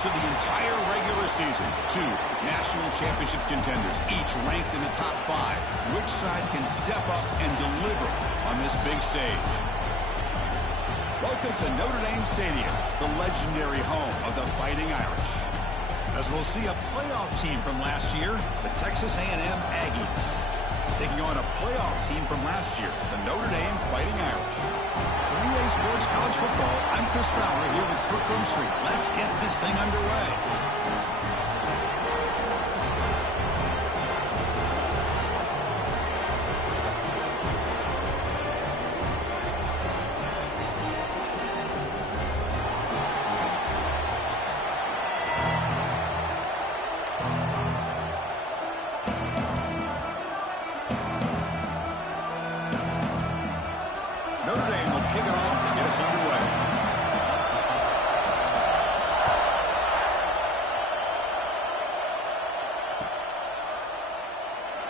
To the entire regular season, 2 national championship contenders, each ranked in the top 5. Which side can step up and deliver on this big stage? Welcome to Notre Dame Stadium, the legendary home of the Fighting Irish. As we'll see a playoff team from last year, the Texas A&M Aggies, taking on a playoff team from last year, the Notre Dame Fighting Irish. For EA Sports College Football, I'm Chris Fowler here with Kirk Roomstreet. Let's get this thing underway. Notre Dame will kick it off to get us underway.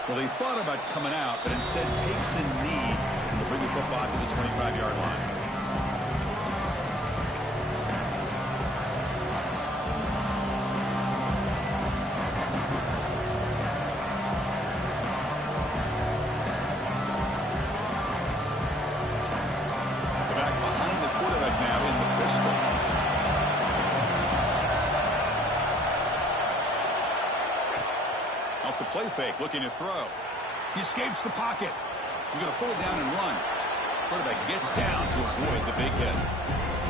Well, he thought about coming out, but instead takes a knee and will bring the football to the 25-yard line. Off the play fake, looking to throw. He escapes the pocket. He's going to pull it down and run. Quarterback gets down to avoid the big hit.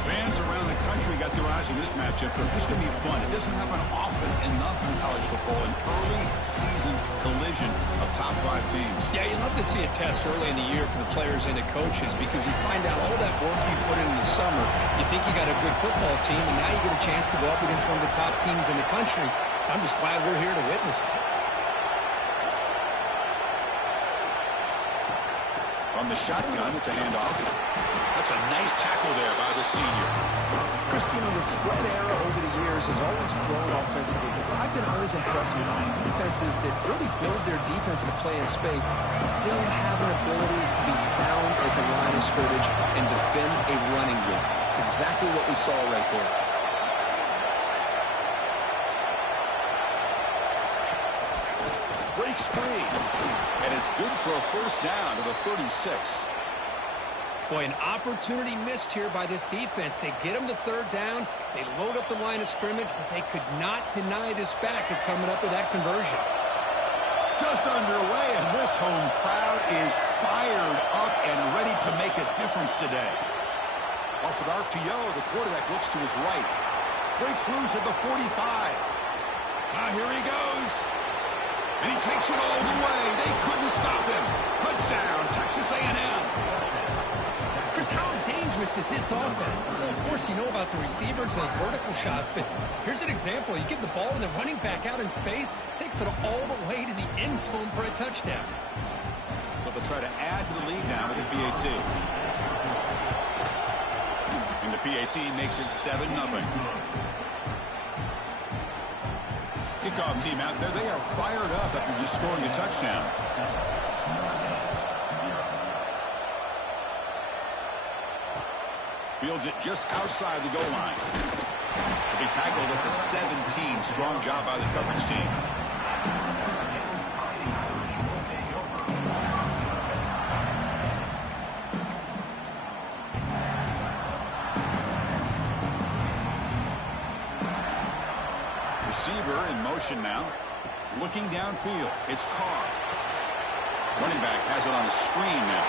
Fans around the country got their eyes on this matchup. This is going to be fun. It doesn't happen often enough in college football, an early season collision of top 5 teams. Yeah, you love to see a test early in the year for the players and the coaches because you find out all that work you put in the summer. You think you got a good football team, and now you get a chance to go up against one of the top teams in the country. I'm just glad we're here to witness it. On the shotgun, it's a handoff. That's a nice tackle there by the senior. Christine, the spread era over the years has always grown offensively, but I've been always impressed with defenses that really build their defense to play in space, still have an ability to be sound at the line of scrimmage and defend a running game. It's exactly what we saw right there. Breaks free. And it's good for a first down to the 36. Boy, an opportunity missed here by this defense. They get them to 3rd down. They load up the line of scrimmage, but they could not deny this back of coming up with that conversion. Just underway, and this home crowd is fired up and ready to make a difference today. Off with RPO, the quarterback looks to his right. Breaks loose at the 45. Here he goes. And he takes it all the way. They couldn't stop him. Touchdown, Texas A&M. Chris, how dangerous is this offense? Well, of course, you know about the receivers, those vertical shots, but here's an example. You give the ball to the running back out in space, takes it all the way to the end zone for a touchdown. So they'll try to add to the lead now with the PAT. And the PAT makes it 7-0. Kickoff team out there, they are fired up after just scoring a touchdown. Fields it just outside the goal line. He'll be tackled at the 17. Strong job by the coverage team. Receiver in motion now. Looking downfield. It's Carr. Running back has it on the screen now.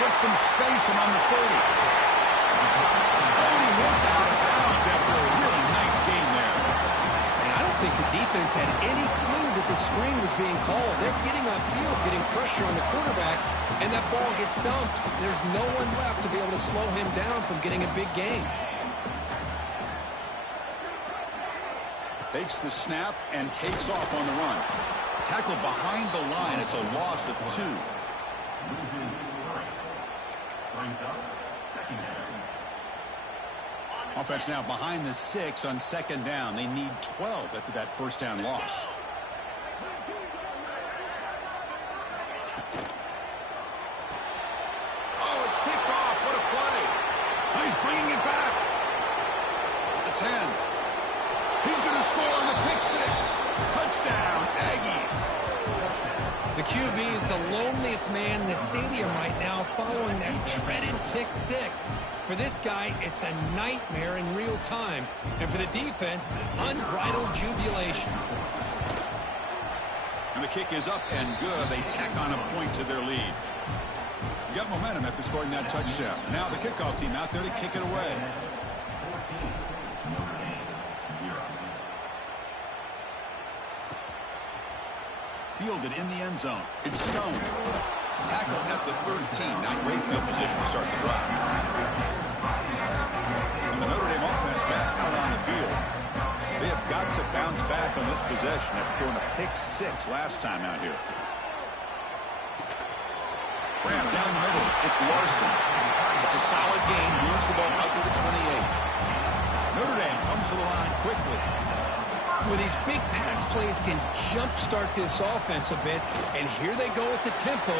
Puts some space among the 30. Only hits out of bounds after a really nice game there. And I don't think the defense had any clue that the screen was being called. They're getting off field, getting pressure on the quarterback, and that ball gets dumped. There's no one left to be able to slow him down from getting a big gain. Takes the snap and takes off on the run. Tackled behind the line. It's a loss of 2. Offense now behind the 6 on 2nd down. They need 12 after that first down loss. Oh, it's picked off. What a play. Oh, he's bringing it back. At the 10. He's going to score on the pick six. Touchdown, Aggies. The QB is the loneliest man in the stadium right now following that dreaded pick six. For this guy, it's a nightmare in real time. And for the defense, unbridled jubilation. And the kick is up and good. They tack on a point to their lead. You got momentum after scoring that touchdown. Now the kickoff team out there to kick it away. Fielded in the end zone. It's Stone. Tackled at the 13. Not great field position to start the drive. And the Notre Dame offense back out on the field. They have got to bounce back on this possession after throwing a pick six last time out here. Ram down the middle. It's Larson. It's a solid gain. Moves the ball out to the 28. Notre Dame comes to the line quickly. With these big pass plays can jumpstart this offense a bit. And here they go at the tempo,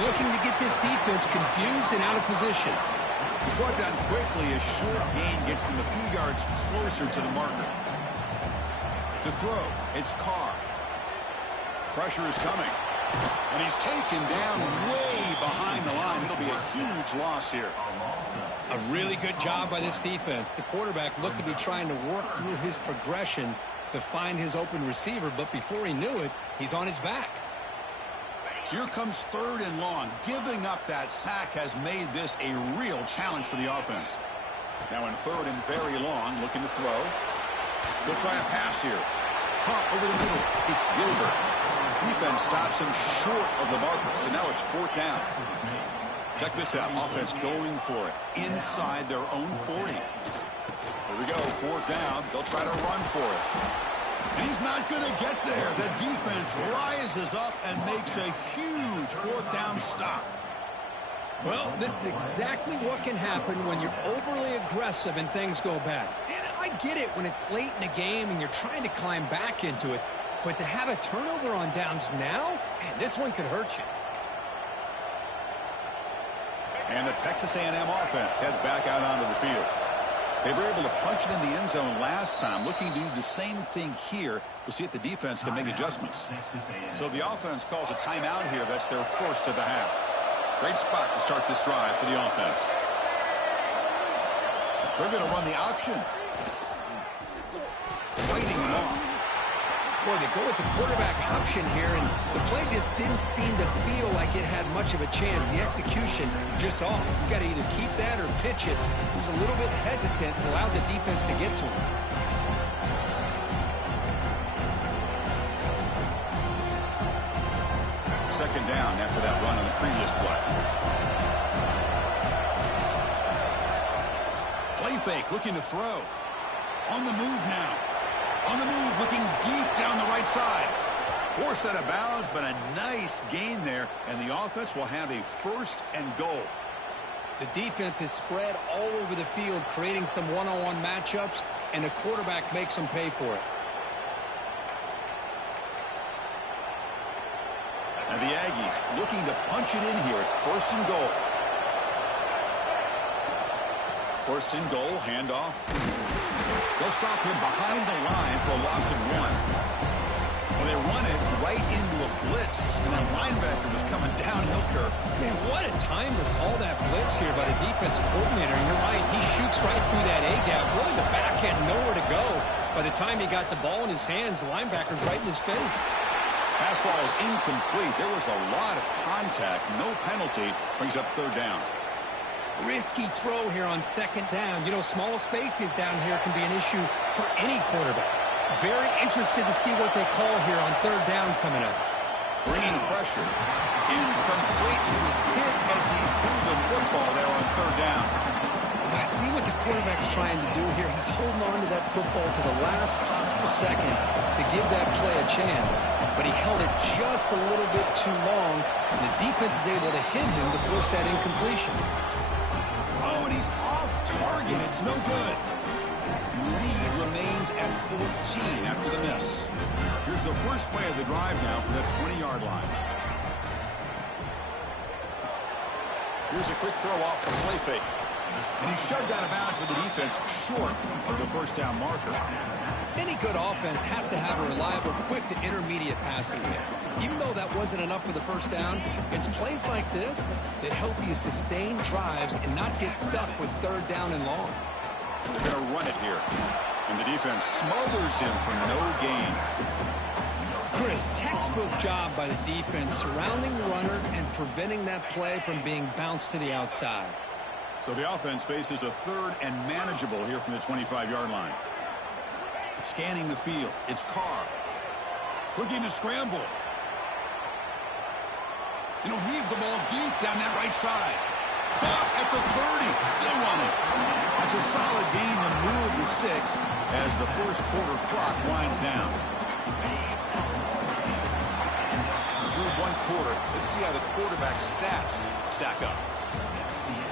looking to get this defense confused and out of position. He's brought down quickly. A short gain gets them a few yards closer to the marker. To throw, it's Carr. Pressure is coming. And he's taken down way behind the line. It'll be a huge loss here. A really good job by this defense. The quarterback looked to be trying to work through his progressions to find his open receiver, but before he knew it, he's on his back. So here comes third and long. Giving up that sack has made this a real challenge for the offense. Now in third and very long, looking to throw. They'll try a pass here. Pump over the middle. It's Gilbert. Defense stops him short of the marker, so now it's fourth down. Check this out. Offense going for it inside their own 40. Here we go. Fourth down. They'll try to run for it. And he's not going to get there. The defense rises up and makes a huge fourth down stop. Well, this is exactly what can happen when you're overly aggressive and things go bad. And I get it when it's late in the game and you're trying to climb back into it. But to have a turnover on downs now, man, this one could hurt you. And the Texas A&M offense heads back out onto the field. They were able to punch it in the end zone last time. Looking to do the same thing here. We'll see if the defense can make adjustments. So the offense calls a timeout here. That's their first of the half. Great spot to start this drive for the offense. They're going to run the option. Fighting him off. Boy, they go with the quarterback option here, and the play just didn't seem to feel like it had much of a chance. The execution just off. You got to either keep that or pitch it. He was a little bit hesitant and allowed the defense to get to him. Second down after that run on the previous play. Play fake, looking to throw. On the move now. On the move, looking deep down the right side. Forced out of bounds, but a nice gain there, and the offense will have a first and goal. The defense is spread all over the field, creating some one-on-one matchups, and the quarterback makes them pay for it. And the Aggies looking to punch it in here. It's first and goal. First and goal, handoff. They'll stop him behind the line for a loss of one. Well, they run it right into a blitz, and that linebacker was coming downhill curve. Man, what a time to call that blitz here by the defensive coordinator. And you're right, he shoots right through that A-gap. Really, the back had nowhere to go. By the time he got the ball in his hands, the linebacker's right in his face. Pass ball is incomplete. There was a lot of contact. No penalty. Brings up third down. Risky throw here on second down. You know, small spaces down here can be an issue for any quarterback. Very interested to see what they call here on third down coming up. Bringing pressure. Incomplete. He was hit as he threw the football there on third down. I see what the quarterback's trying to do here. He's holding on to that football to the last possible second to give that play a chance. But he held it just a little bit too long, and the defense is able to hit him to force that incompletion. Oh, and he's off target. It's no good. Lead remains at 14 after the miss. Here's the first play of the drive now for that 20-yard line. Here's a quick throw off the play fake. And he shoved out of bounds with the defense short of the first down marker. Any good offense has to have a reliable, quick to intermediate passing game. Even though that wasn't enough for the first down, it's plays like this that help you sustain drives and not get stuck with third down and long. They're going to run it here. And the defense smothers him for no gain. Chris, textbook job by the defense surrounding the runner and preventing that play from being bounced to the outside. So the offense faces a third and manageable here from the 25-yard line. Scanning the field. It's Carr. Looking to scramble. And he'll heave the ball deep down that right side. Caught at the 30. Still running. That's a solid gain to move the sticks as the first quarter clock winds down. Through one quarter, let's see how the quarterback's stats stack up.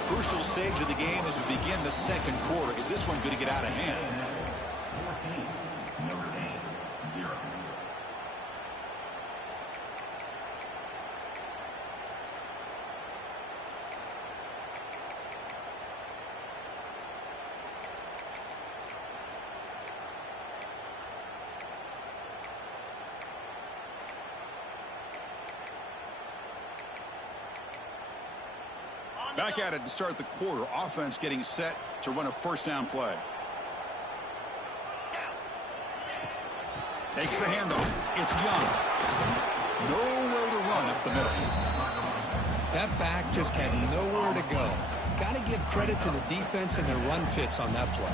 Crucial stage of the game as we begin the second quarter. Is this one going to get out of hand? 14, Notre Dame, 0. Back at it to start the quarter. Offense getting set to run a first down play. Takes the handoff. It's Young. Nowhere to run up the middle. That back just had nowhere to go. Got to give credit to the defense and their run fits on that play.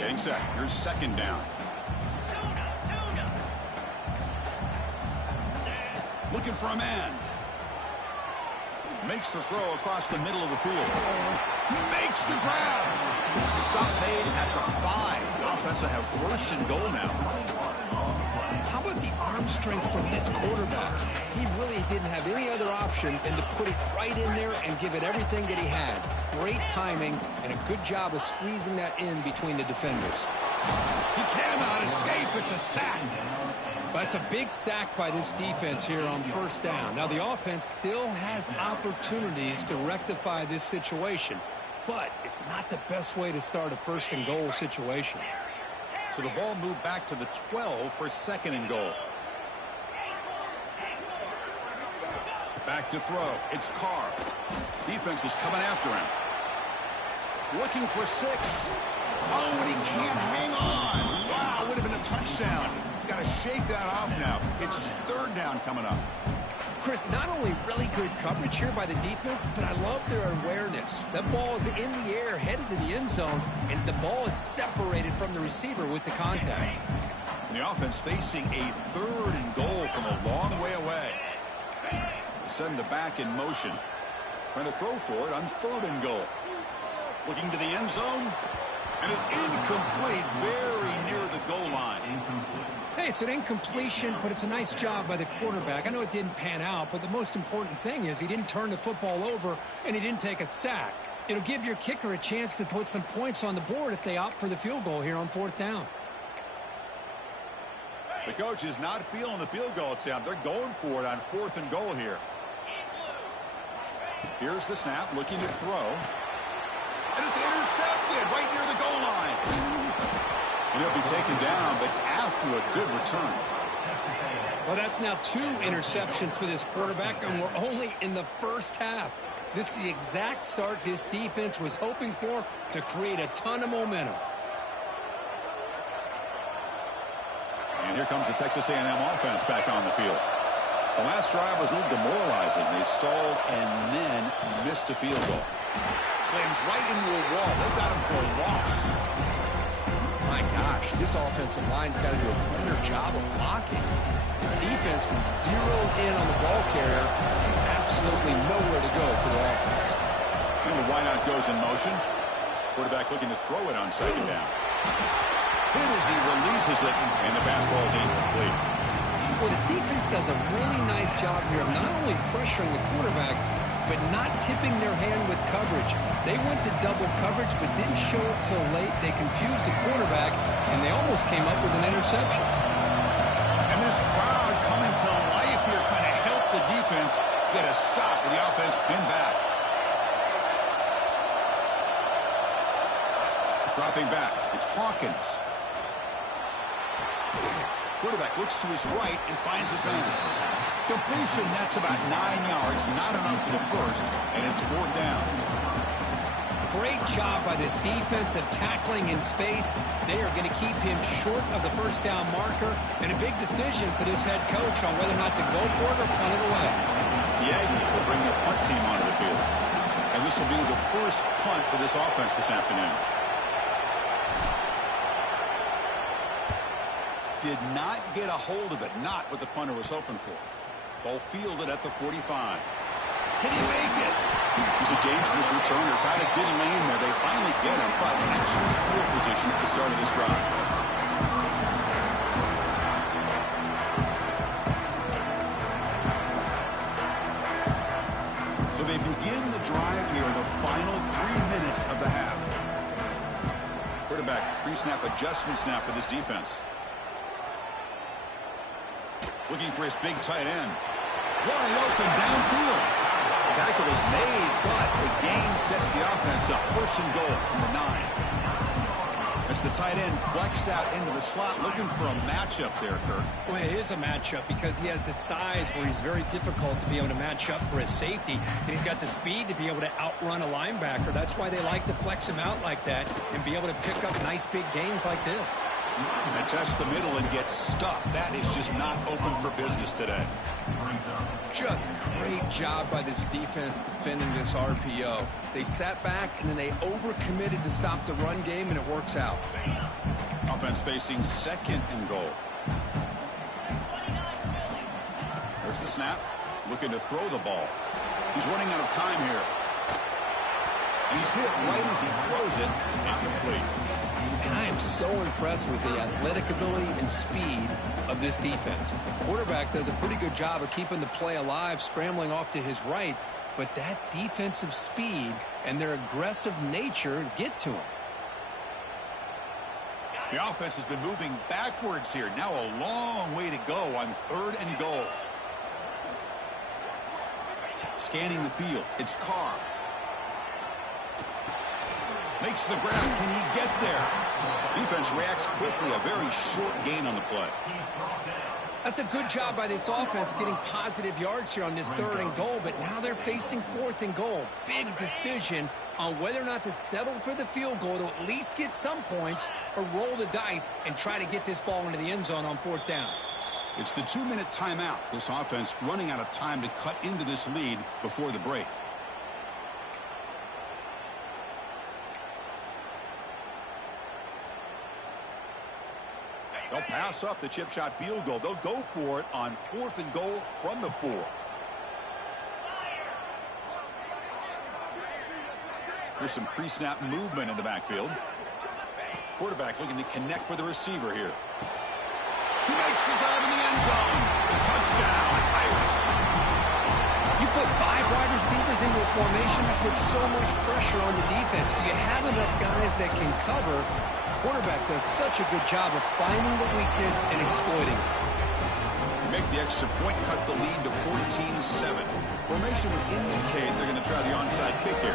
Getting set. Here's second down. Looking for a man. Makes the throw across the middle of the field. He makes the grab. The stop made at the 5. The offense will have first and goal now. How about the arm strength from this quarterback? He really didn't have any other option than to put it right in there and give it everything that he had. Great timing and a good job of squeezing that in between the defenders. He cannot escape. It's a sack. That's a big sack by this defense here on first down. Now, the offense still has opportunities to rectify this situation, but it's not the best way to start a first and goal situation. So the ball moved back to the 12 for second and goal. Back to throw. It's Carr. Defense is coming after him. Looking for 6. Oh, and he can't hang on. Wow, would have been a touchdown. Got to shake that off now. It's third down coming up. Chris, not only really good coverage here by the defense, but I love their awareness. That ball is in the air, headed to the end zone, and the ball is separated from the receiver with the contact. And the offense facing a third and goal from a long way away. Send the back in motion. Trying to throw for it on third and goal. Looking to the end zone. And it's incomplete, very near the goal line. Hey, it's an incompletion, but it's a nice job by the quarterback. I know it didn't pan out, but the most important thing is he didn't turn the football over and he didn't take a sack. It'll give your kicker a chance to put some points on the board if they opt for the field goal here on fourth down. The coach is not feeling the field goal attempt. They're going for it on fourth and goal here. Here's the snap, looking to throw. And it's intercepted right near the goal line. And he'll be taken down, but after a good return. Well, that's now 2 interceptions for this quarterback, and we're only in the first half. This is the exact start this defense was hoping for to create a ton of momentum. And here comes the Texas A&M offense back on the field. The last drive was a little demoralizing. They stalled and then missed a field goal. Slams right into a wall. They've got him for a loss. My gosh, this offensive line's got to do a better job of blocking. The defense was zeroed in on the ball carrier and absolutely nowhere to go for the offense. And the wideout goes in motion. Quarterback looking to throw it on second down. Hit as he releases it, and the pass ball is incomplete. Well, the defense does a really nice job here of not only pressuring the quarterback, but not tipping their hand with coverage. They went to double coverage, but didn't show it till late. They confused the quarterback, and they almost came up with an interception. Get a stop with the offense pinned back. Dropping back. It's Hawkins. Quarterback looks to his right and finds his man. Completion, that's about 9 yards. Not enough for the first, and it's 4th down. Great job by this defensive tackling in space. They are going to keep him short of the first down marker, and a big decision for this head coach on whether or not to go for it or punt it away. The Aggies will bring their punt team onto the field. And this will be the first punt for this offense this afternoon. Did not get a hold of it. Not what the punter was hoping for. Ball fielded at the 45. Can he make it? He's a dangerous returner. Found a good lane there. They finally get him, but excellent field position at the start of this drive. So they begin the drive here in the final 3 minutes of the half. Quarterback pre-snap adjustments now for this defense. Looking for his big tight end. Wide open downfield. Tackle is made, but the gain sets the offense up. 1st and goal from the 9. As the tight end flexed out into the slot, looking for a matchup there, Kirk. Well, it is a matchup because he has the size where he's very difficult to be able to match up for his safety. And he's got the speed to be able to outrun a linebacker. That's why they like to flex him out like that and be able to pick up nice big gains like this. And test the middle and get stuck. That is just not open for business today. Just great job by this defense defending this RPO. They sat back and then they overcommitted to stop the run game, and it works out. Offense facing 2nd and goal. There's the snap. Looking to throw the ball. He's running out of time here. And he's hit right as he throws it. Incomplete. And I am so impressed with the athletic ability and speed of this defense. The quarterback does a pretty good job of keeping the play alive, scrambling off to his right, but that defensive speed and their aggressive nature get to him. The offense has been moving backwards here. Now a long way to go on 3rd and goal. Scanning the field. It's Carr. Makes the grab. Can he get there? Defense reacts quickly. A very short gain on the play. That's a good job by this offense getting positive yards here on this 3rd and goal, but now they're facing 4th and goal. Big decision on whether or not to settle for the field goal to at least get some points or roll the dice and try to get this ball into the end zone on 4th down. It's the 2-minute timeout. This offense running out of time to cut into this lead before the break. They'll pass up the chip shot field goal. They'll go for it on 4th and goal from the 4. There's some pre-snap movement in the backfield. Quarterback looking to connect with the receiver here. He makes the grab in the end zone. Touchdown, Irish. You put 5 wide receivers into a formation, that puts so much pressure on the defense. Do you have enough guys that can cover? Quarterback does such a good job of finding the weakness and exploiting it. Make the extra point, cut the lead to 14-7. Formation would indicate they're going to try the onside kick here.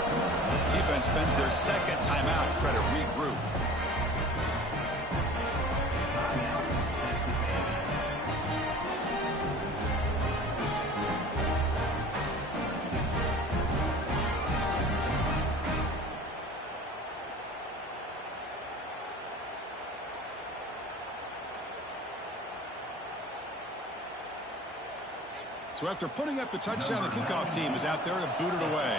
Defense spends their 2nd timeout to try to regroup. So after putting up the touchdown, the kickoff team is out there to boot it away.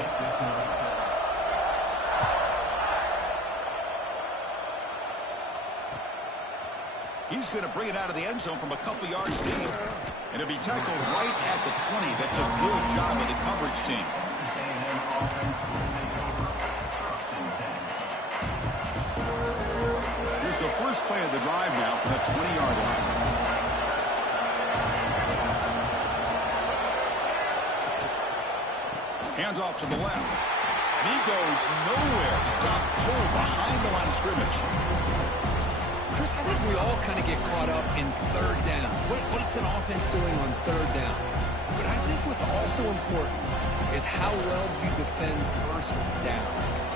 He's going to bring it out of the end zone from a couple yards deep. And it'll be tackled right at the 20. That's a good job of the coverage team. Here's the first play of the drive now from the 20-yard line. Hands off to the left. And he goes nowhere. Stop cold behind the line of scrimmage. Chris, I think we all kind of get caught up in 3rd down. What's an offense doing on 3rd down? But I think what's also important is how well you defend first down.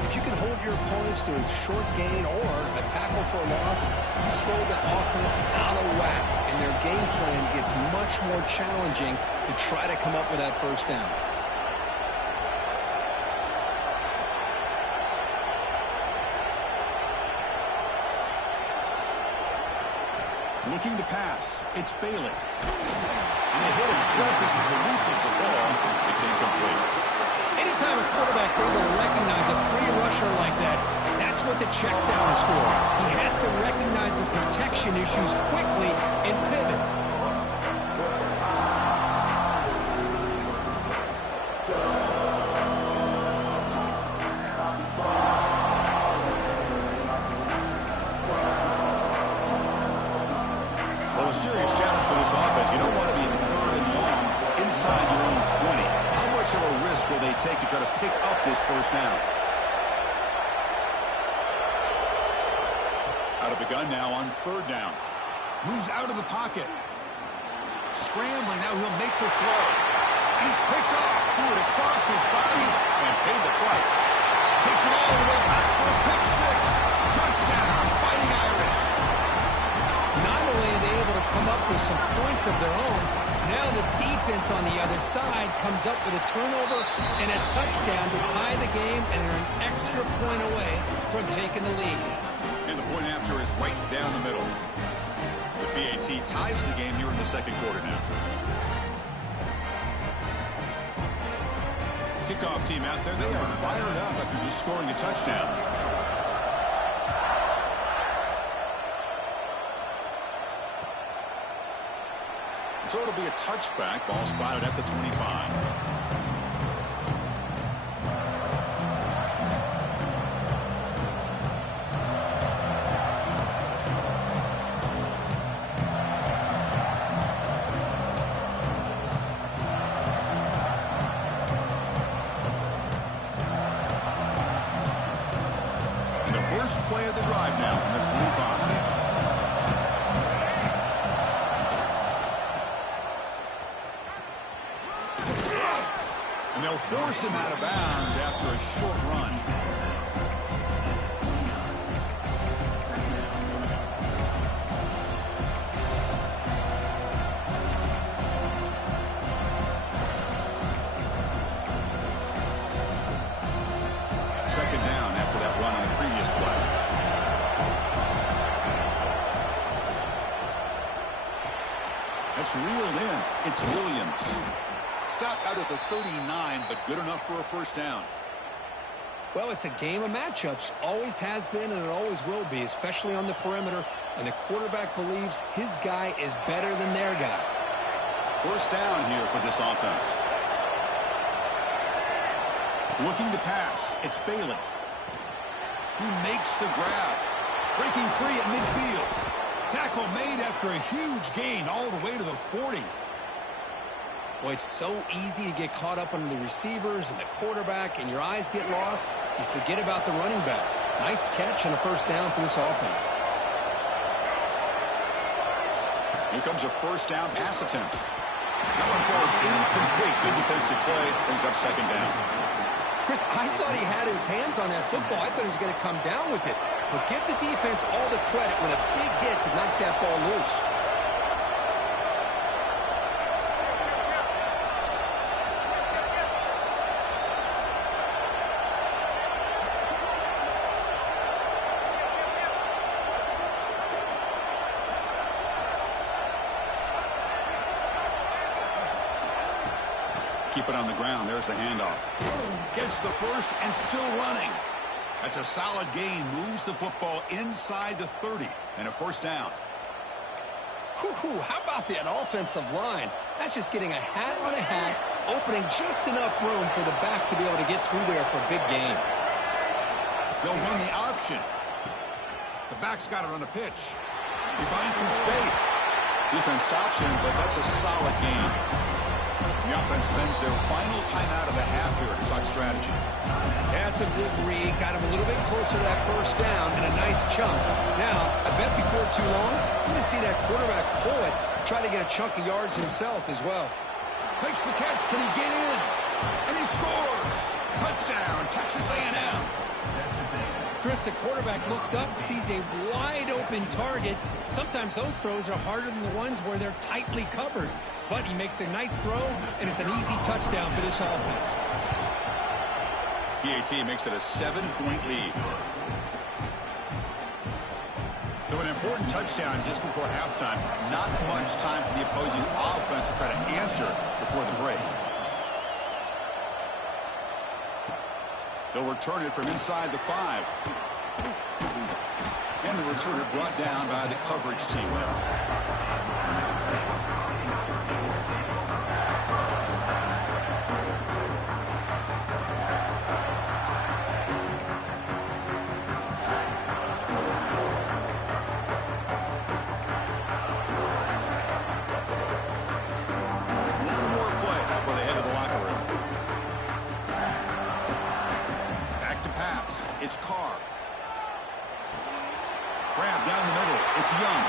If you can hold your opponents to a short gain or a tackle for a loss, you throw the offense out of whack, and their game plan gets much more challenging to try to come up with that first down. Looking to pass. It's Bailey. And they hit him just as he releases the ball. It's incomplete. Anytime a quarterback's able to recognize a free rusher like that, that's what the check down is for. He has to recognize the protection issues quickly and pivot. Well, a serious challenge for this offense. You don't want to be in third and long inside your own 20. How much of a risk will they take to try to pick up this first down? Out of the gun now on third down. Moves out of the pocket. Scrambling, now he'll make the throw. He's picked off, threw it across his body, and paid the price. Takes it all the way back for a pick six. Touchdown, Fighting Irish. Not only are they able to come up with some points of their own, now the defense on the other side comes up with a turnover and a touchdown to tie the game, and they're an extra point away from taking the lead. And the point after is right down the middle. The BAT ties the game here in the second quarter now. Kickoff team out there. They are fired up after just scoring a touchdown. So it'll be a touchback. Ball spotted at the 25. First play of the drive now from the 25. And they'll force him out of bounds after a short run. Second down after that run on the previous play. That's reeled in. It's Williams. Stopped out at the 39, but good enough for a first down. Well, it's a game of matchups. Always has been and it always will be, especially on the perimeter. And the quarterback believes his guy is better than their guy. First down here for this offense. Looking to pass. It's Bailey. He makes the grab. Breaking free at midfield. Tackle made after a huge gain all the way to the 40. Well, it's so easy to get caught up on the receivers and the quarterback, and your eyes get lost. You forget about the running back. Nice catch and a first down for this offense. Here comes a first down pass attempt. That one falls incomplete. Good defensive play. Brings up second down. Chris, I thought he had his hands on that football. I thought he was going to come down with it. But give the defense all the credit with a big hit to knock that ball loose. Keep it on the ground. There's the handoff. Gets the first and still running. That's a solid gain. Moves the football inside the 30 and a first down. Whew, how about that offensive line? That's just getting a hat on a hat, opening just enough room for the back to be able to get through there for a big gain. They'll run the option. The back's got it on the pitch. He finds some space. Defense stops him, but that's a solid gain. The offense spends their final timeout of the half here to talk strategy. That's a good read. Got him a little bit closer to that first down and a nice chunk. Now, I bet before too long, you're going to see that quarterback pull it, try to get a chunk of yards himself as well. Makes the catch. Can he get in? And he scores. Touchdown, Texas A&M. Chris, the quarterback looks up, sees a wide-open target. Sometimes those throws are harder than the ones where they're tightly covered. But he makes a nice throw, and it's an easy touchdown for this offense. PAT makes it a 7-point lead. So an important touchdown just before halftime. Not much time for the opposing offense to try to answer before the break. They'll return it from inside the 5. And the returner brought down by the coverage team there. It's Carr. Grab down the middle. It's Young.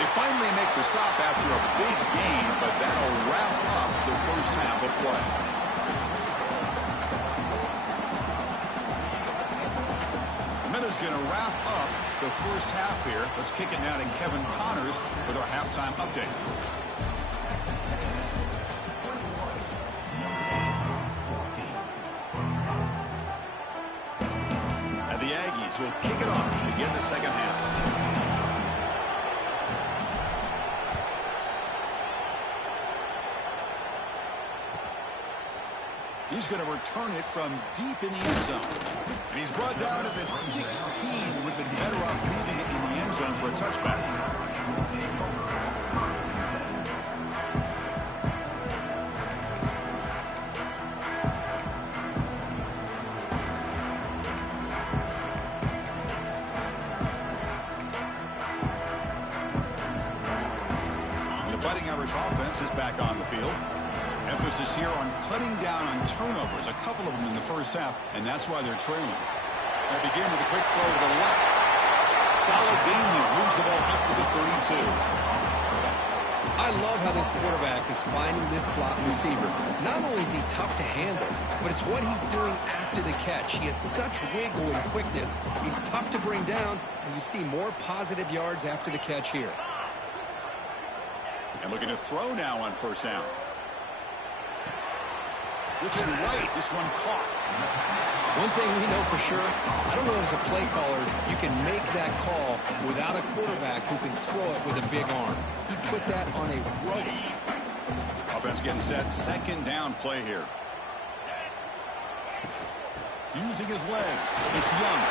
They finally make the stop after a big gain, but that'll wrap up the first half of play. Miller's going to wrap up the first half here. Let's kick it now to Kevin Connors with our halftime update. Will kick it off to begin the second half. He's going to return it from deep in the end zone. And he's brought down at the 16. Would have been better off leaving it in the end zone for a touchback. Offense is back on the field. Emphasis here on cutting down on turnovers, a couple of them in the first half, and that's why they're trailing. They begin with a quick throw to the left. Solid gain there, moves the ball up to the 32. I love how this quarterback is finding this slot receiver. Not only is he tough to handle, but it's what he's doing after the catch. He has such wiggle and quickness. He's tough to bring down, and you see more positive yards after the catch here. And looking to throw now on first down. Looking right, this one caught. One thing we know for sure, I don't know as a play caller, you can make that call without a quarterback who can throw it with a big arm. He put that on a rope. Offense getting set, second down play here. Using his legs, it's Young.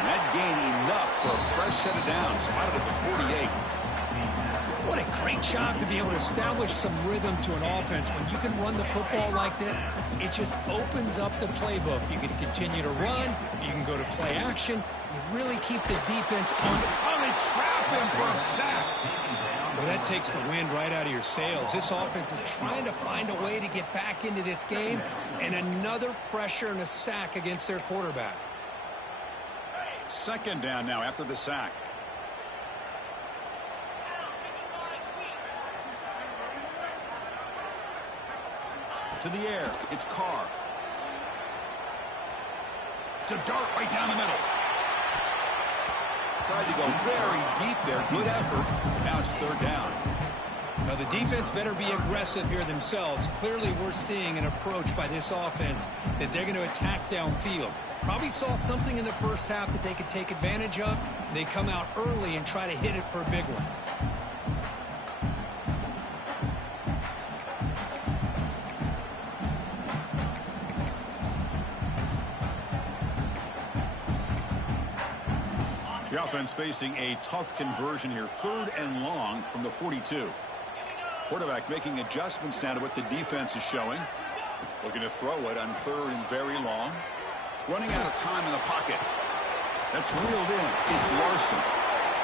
And that gain enough for a fresh set of downs, spotted at the 48. What a great job to be able to establish some rhythm to an offense. When you can run the football like this, it just opens up the playbook. You can continue to run. You can go to play action. You really keep the defense on. Oh, they trap him for a sack. Well, that takes the wind right out of your sails. This offense is trying to find a way to get back into this game, and another pressure and a sack against their quarterback. Second down now after the sack. To the air, it's Carr. To dart right down the middle. Tried to go very deep there. Good effort. Now it's third down. Now the defense better be aggressive here themselves. Clearly we're seeing an approach by this offense that they're going to attack downfield. Probably saw something in the first half that they could take advantage of. They come out early and try to hit it for a big one. The offense facing a tough conversion here. Third and long from the 42. Quarterback making adjustments now to what the defense is showing. Looking to throw it on third and very long. Running out of time in the pocket. That's reeled in. It's Larson.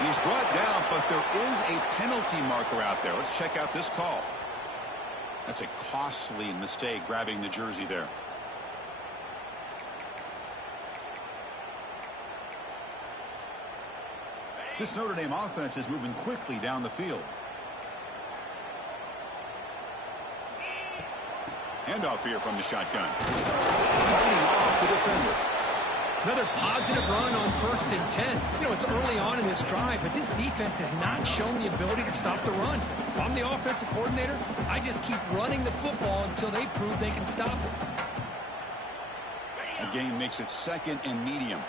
He's brought down, but there is a penalty marker out there. Let's check out this call. That's a costly mistake, grabbing the jersey there. This Notre Dame offense is moving quickly down the field. Handoff here from the shotgun. Fighting off the defender. Another positive run on 1st and 10. You know, it's early on in this drive, but this defense has not shown the ability to stop the run. If I'm the offensive coordinator, I just keep running the football until they prove they can stop it. The game makes it 2nd and medium.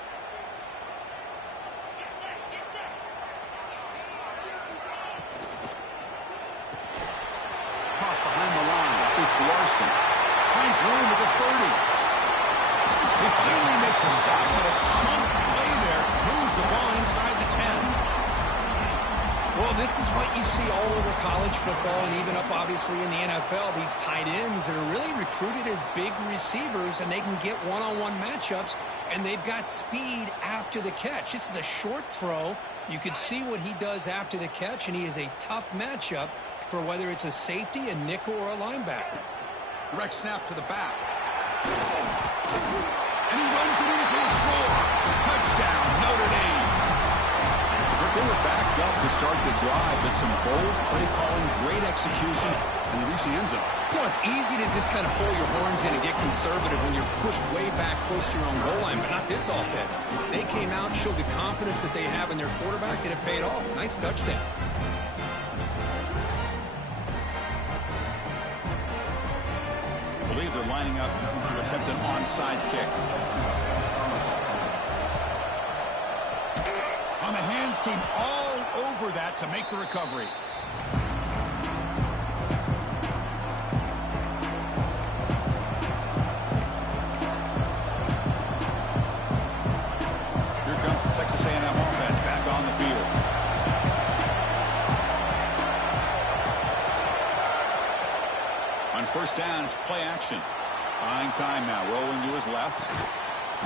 Caught behind the line. It's Larson. Finds room at the 30. They finally make the stop, but a chunk play there moves the ball inside the 10. Well, this is what you see all over college football and even up, obviously, in the NFL. These tight ends that are really recruited as big receivers, and they can get one-on-one matchups, and they've got speed after the catch. This is a short throw. You could see what he does after the catch, and he is a tough matchup for whether it's a safety, a nickel, or a linebacker. Direct snap to the back. And he runs it in for the score. Touchdown, Notre Dame. But they were backed up to start the drive, but some bold play calling, great execution, and they reach the end zone. You know, it's easy to just kind of pull your horns in and get conservative when you're pushed way back close to your own goal line, but not this offense. They came out, showed the confidence that they have in their quarterback, and it paid off. Nice touchdown. I believe they're lining up to attempt an onside kick. On the hands team all over that to make the recovery. Here comes the Texas A&M offense back on the field. On 1st down, it's play action. Buying time now, rolling to his left.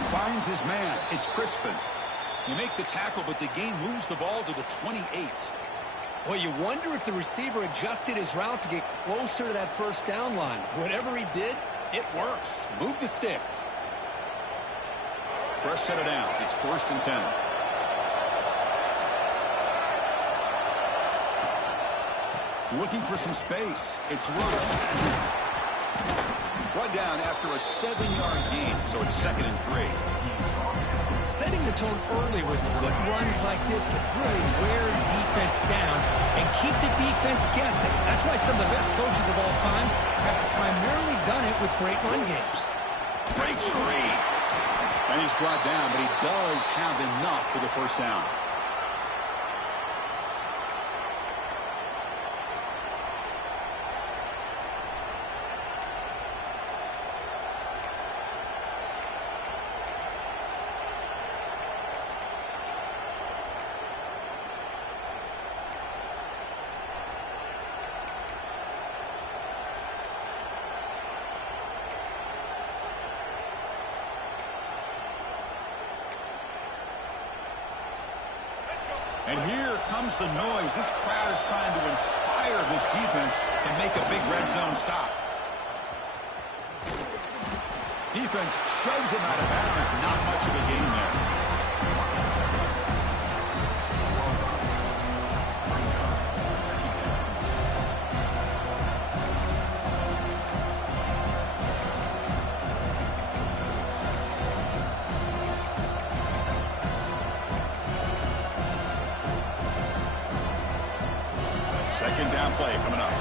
Finds his man. It's Crispin. You make the tackle, but the game moves the ball to the 28. Well, you wonder if the receiver adjusted his route to get closer to that 1st down line. Whatever he did, it works. Move the sticks. Fresh set of downs. It's 1st and 10. Looking for some space. It's Rush. Brought down after a 7-yard gain, so it's 2nd and 3. Setting the tone early with good runs like this can really wear the defense down and keep the defense guessing. That's why some of the best coaches of all time have primarily done it with great run games. Breaks free. And he's brought down, but he does have enough for the 1st down. And here comes the noise. This crowd is trying to inspire this defense to make a big red zone stop. Defense shoves him out of bounds. Not much of a gain there. Second down play coming up.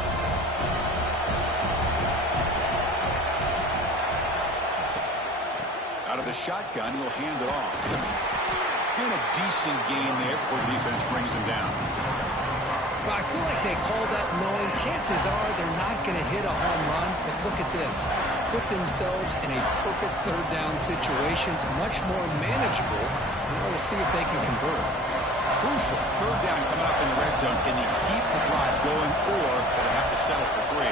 Out of the shotgun, he'll hand it off. And a decent gain there before the defense brings him down. Well, I feel like they call that knowing chances are they're not going to hit a home run. But look at this. Put themselves in a perfect 3rd down situation. It's much more manageable. Now we'll see if they can convert. Crucial 3rd down coming up in the red zone. Can they keep the drive going, or will they have to settle for 3?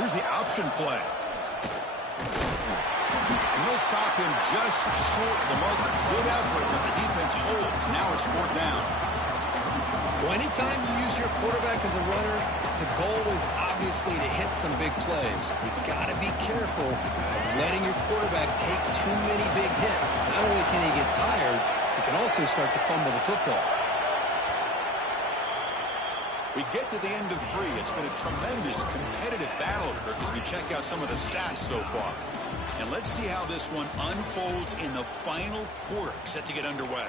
Here's the option play. And they'll stop him just short of the marker. Good effort, but the defense holds. Now it's 4th down. Well, anytime you use your quarterback as a runner, the goal is obviously to hit some big plays. You've got to be careful of letting your quarterback take too many big hits. Not only can he get tired, he can also start to fumble the football. We get to the end of 3. It's been a tremendous competitive battle, Kirk, as we check out some of the stats so far. And let's see how this one unfolds in the final quarter, set to get underway.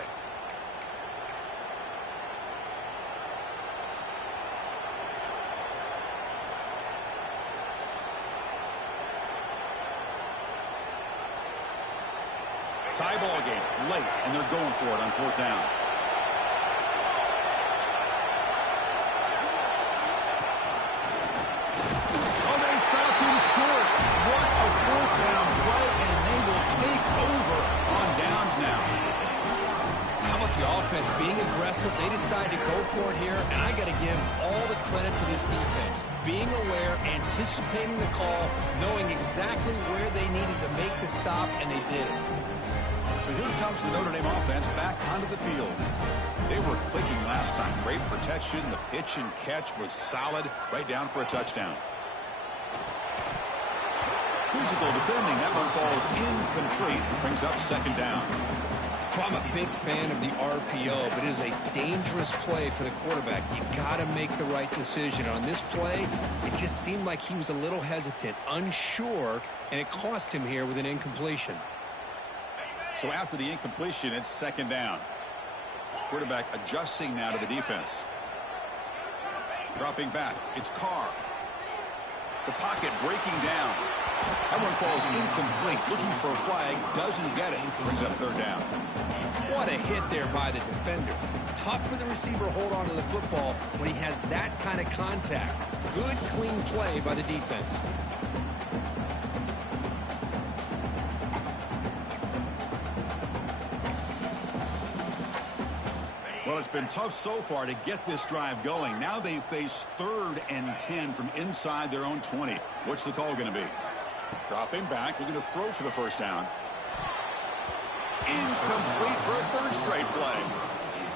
Tie ball game late, and they're going for it on 4th down. Oh, they stopped him short. What a 4th down play, and they will take over on downs now. How about the offense being aggressive? They decide to go for it here, and I got to give all the credit to this defense. Being aware, anticipating the call, knowing exactly where they needed to make the stop, and they did it. So here comes the Notre Dame offense back onto the field. They were clicking last time. Great protection. The pitch and catch was solid. Right down for a touchdown. Physical defending. That one falls incomplete. Brings up 2nd down. Well, I'm a big fan of the RPO, but it is a dangerous play for the quarterback. You got to make the right decision. On this play, it just seemed like he was a little hesitant, unsure, and it cost him here with an incompletion. So after the incompletion, it's 2nd down. Quarterback adjusting now to the defense. Dropping back. It's Carr. The pocket breaking down. That one falls incomplete. Looking for a flag. Doesn't get it. Brings up 3rd down. What a hit there by the defender. Tough for the receiver to hold on to the football when he has that kind of contact. Good, clean play by the defense. Well, it's been tough so far to get this drive going. Now they face 3rd and 10 from inside their own 20. What's the call going to be? Dropping back, looking to throw for the 1st down. Incomplete for a 3rd straight play.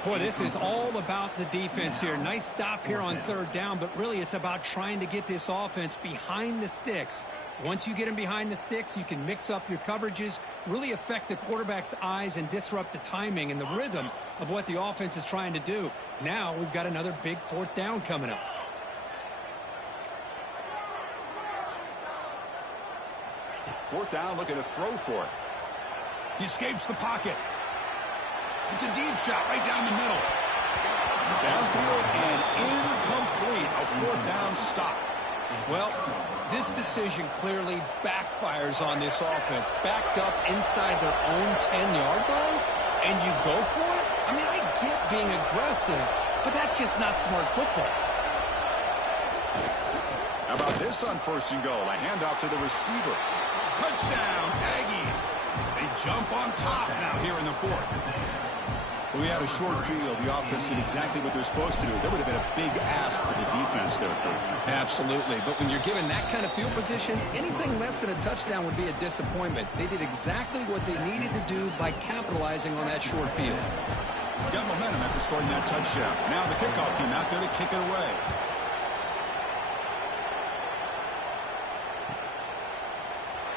Boy, this is all about the defense here. Nice stop here on 3rd down, but really it's about trying to get this offense behind the sticks. Once you get them behind the sticks, you can mix up your coverages, really affect the quarterback's eyes and disrupt the timing and the rhythm of what the offense is trying to do. Now we've got another big 4th down coming up. Fourth down, looking to throw for it. He escapes the pocket. It's a deep shot right down the middle. Downfield and incomplete. A 4th down stop. Well, this decision clearly backfires on this offense. Backed up inside their own 10-yard line, and you go for it? I mean, I get being aggressive, but that's just not smart football. How about this on 1st and goal? A handoff to the receiver. Touchdown, Aggies. They jump on top now here in the 4th. We had a short field. The offense did exactly what they're supposed to do. That would have been a big ask for the defense there, Kurt. Absolutely. But when you're given that kind of field position, anything less than a touchdown would be a disappointment. They did exactly what they needed to do by capitalizing on that short field. Got momentum after scoring that touchdown. Now the kickoff team out there to kick it away.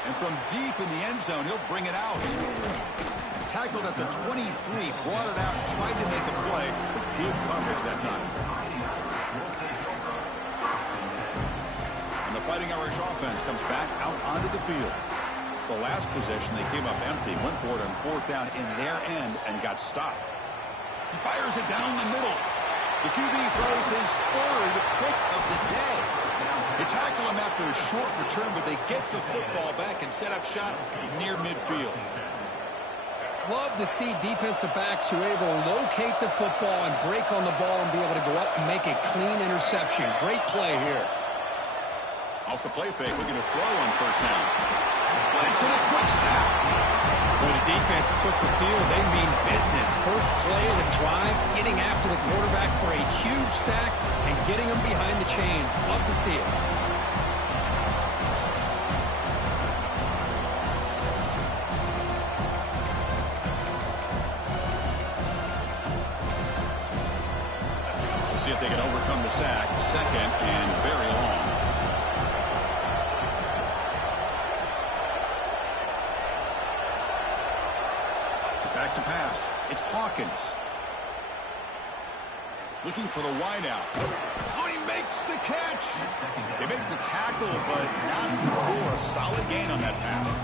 And from deep in the end zone, he'll bring it out. Tackled at the 23, brought it out, tried to make a play. Good coverage that time. And the Fighting Irish offense comes back out onto the field. The last possession, they came up empty, went for it on 4th down in their end and got stopped. He fires it down the middle. The QB throws his 3rd pick of the day. They tackle him after a short return, but they get the football back and set up shop near midfield. Love to see defensive backs who are able to locate the football and break on the ball and be able to go up and make a clean interception. Great play here. Off the play fake, looking to throw on 1st down. Blitz and a quick sack. When the defense took the field, they mean business. First play of the drive, getting after the quarterback for a huge sack and getting him behind the chains. Love to see it. see if they can overcome the sack. Second and very long. Back to pass. It's Hawkins. Looking for the wideout. Oh, he makes the catch. They make the tackle, but not before a solid gain on that pass.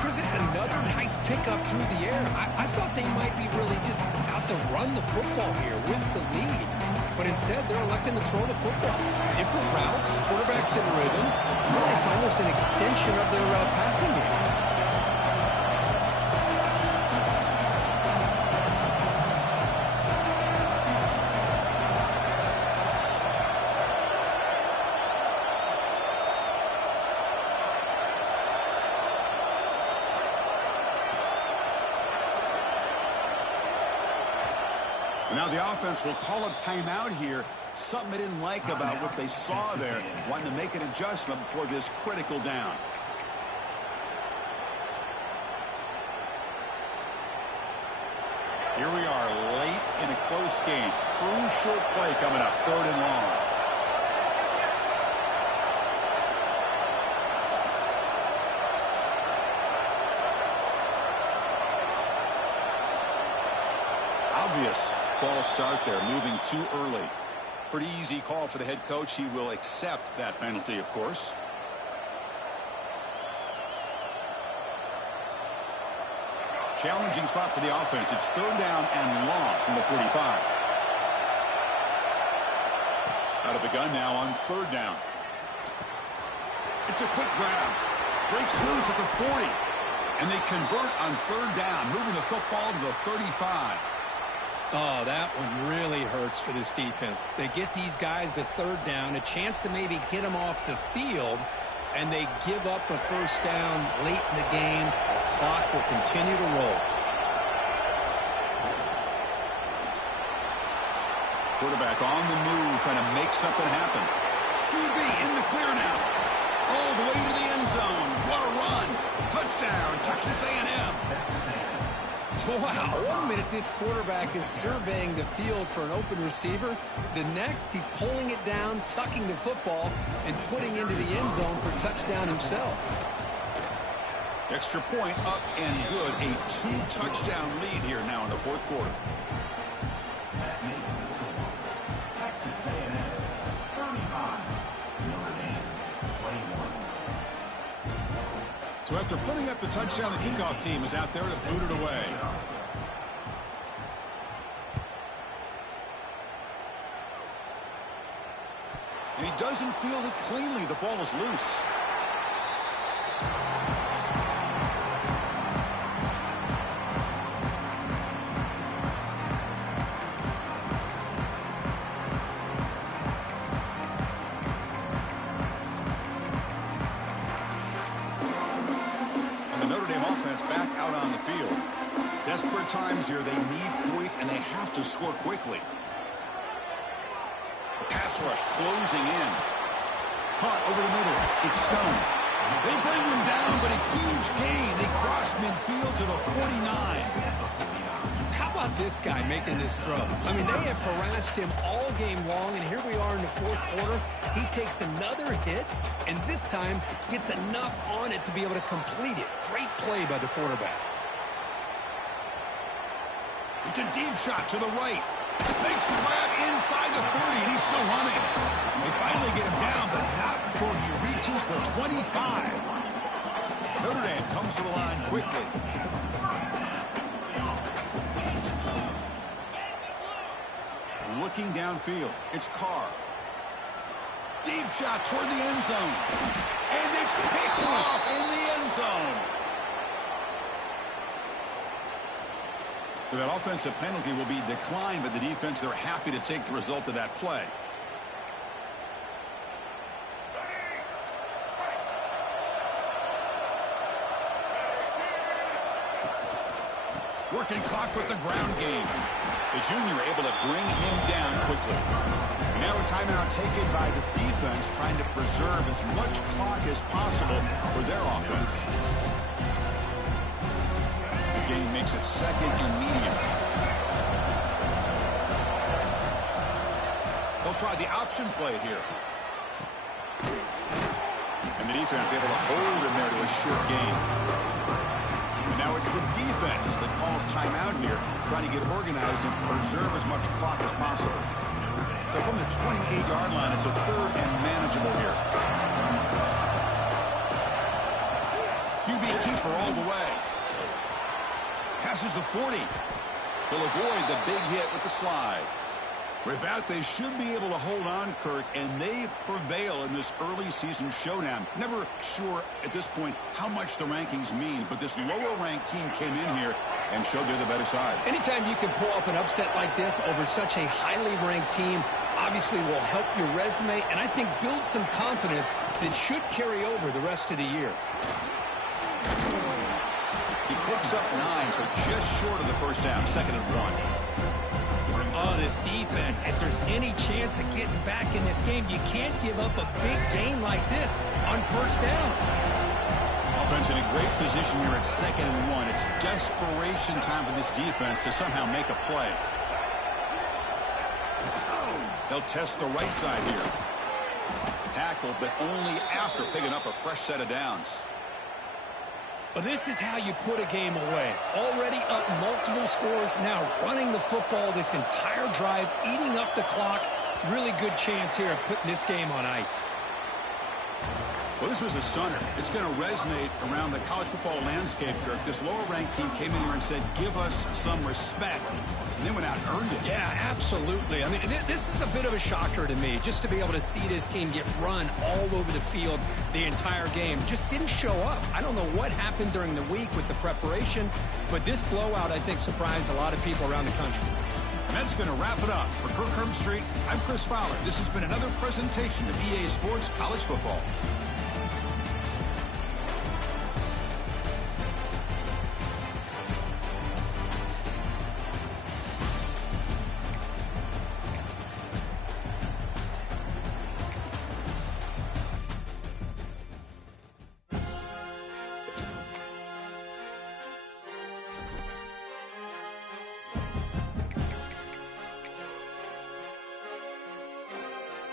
Chris, it's another nice pickup through the air. I thought they might be really just out to run the football here with the lead. But instead, they're electing to throw the football. Different routes, quarterbacks in rhythm. Really, it's almost an extension of their passing game. Now the offense will call a timeout here. Something they didn't like about what they saw there. Wanting to make an adjustment before this critical down. Here we are late in a close game. Crucial play coming up. 3rd and long. Obvious false start there, moving too early. Pretty easy call for the head coach. He will accept that penalty, of course. Challenging spot for the offense. It's 3rd down and long from the 45. Out of the gun now on 3rd down. It's a quick grab. Breaks loose at the 40. And they convert on 3rd down, moving the football to the 35. Oh, that one really hurts for this defense. They get these guys to 3rd down, a chance to maybe get them off the field, and they give up a 1st down late in the game. The clock will continue to roll. Quarterback on the move, trying to make something happen. QB in the clear now. All the way to the end zone. What a run. Touchdown, Texas A&M. Wow, 1 minute this quarterback is surveying the field for an open receiver. The next, he's pulling it down, tucking the football, and putting into the end zone for touchdown himself. Extra point up and good. A 2-touchdown lead here now in the 4th quarter. That makes the score Texas A&M 35, Notre Dame 21. So after putting up the touchdown, the kickoff team is out there to boot it away. And he doesn't field it cleanly. The ball is loose. Desperate times here. They need points, and they have to score quickly. The pass rush closing in. Caught over the middle. It's Stone. They bring him down, but a huge gain. They cross midfield to the 49. How about this guy making this throw? I mean, they have harassed him all game long, and here we are in the 4th quarter. He takes another hit, and this time gets enough on it to be able to complete it. Great play by the quarterback. It's a deep shot to the right. Makes the grab inside the 30, and he's still running. They finally get him down, but not before he reaches the 25. Notre Dame comes to the line quickly. Looking downfield, it's Carr. Deep shot toward the end zone. And it's picked off in the end zone. So that offensive penalty will be declined by the defense. They're happy to take the result of that play. Working clock with the ground game. The junior able to bring him down quickly. Now a timeout taken by the defense, trying to preserve as much clock as possible for their offense. Game makes it 2nd and medium. They'll try the option play here. And the defense able to hold him there to a short gain. And now it's the defense that calls timeout here, trying to get organized and preserve as much clock as possible. So from the 28-yard line, it's a 3rd and manageable here. QB keeper all the way. Passes the 40. They'll avoid the big hit with the slide. With that, they should be able to hold on, Kirk, and they prevail in this early season showdown. Never sure at this point how much the rankings mean, but this lower-ranked team came in here and showed they're the better side. Anytime you can pull off an upset like this over such a highly ranked team, obviously will help your resume, and I think build some confidence that should carry over the rest of the year. He picks up 9, so just short of the first down, 2nd and 1. Oh, this defense, if there's any chance of getting back in this game, you can't give up a big gain like this on first down. Offense in a great position here at 2nd and 1. It's desperation time for this defense to somehow make a play. They'll test the right side here. Tackle, but only after picking up a fresh set of downs. Well, this is how you put a game away. Already up multiple scores, now running the football this entire drive, eating up the clock. Really good chance here of putting this game on ice. Well, this was a stunner. It's going to resonate around the college football landscape, Kirk. This lower-ranked team came in here and said, give us some respect. And they went out and earned it. Yeah, absolutely. I mean, this is a bit of a shocker to me, just to be able to see this team get run all over the field the entire game. Just didn't show up. I don't know what happened during the week with the preparation, but this blowout, I think, surprised a lot of people around the country. And that's going to wrap it up. For Kirk Herbstreit, I'm Chris Fowler. This has been another presentation of EA Sports College Football.